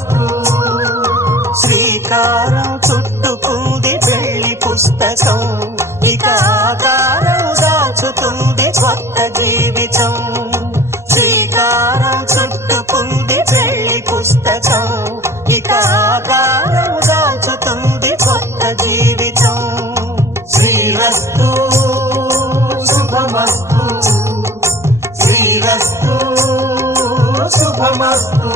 శుభమస్తు. శ్రీకారం చుట్టుకుంది పెళ్లి పుస్తకం, ఇక ఆకారం దాచుతుంది కొత్త జీవితం. శ్రీకారం చుట్టుకుంది పెళ్లి పుస్తకం, ఇక ఆకారం దాచుతుంది కొత్త జీవితం. శ్రీరస్తు శుభమస్తు, శ్రీరస్తు శుభమస్తు.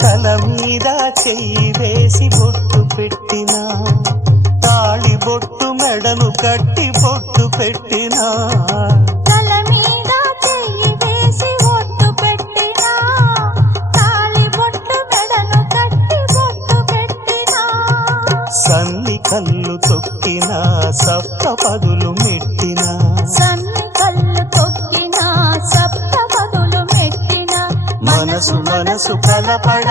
తల మీద చెయ్యి వేసి బొట్టు పెట్టినా, తాళి బొట్టు మెడను కట్టి బొట్టు పెట్టినా. తల మీద చెయ్యి వేసి బొట్టు పెట్టినా, తాళి బొట్టు మెడను కట్టి బొట్టు పెట్టినా. సన్ని కళ్ళు తొక్కినా, సప్త పదులు మెట్టినా. సన్ని కళ్ళు తొక్కినా, సప్త పదులు మెట్టినా. మనసు మనసు కలపడ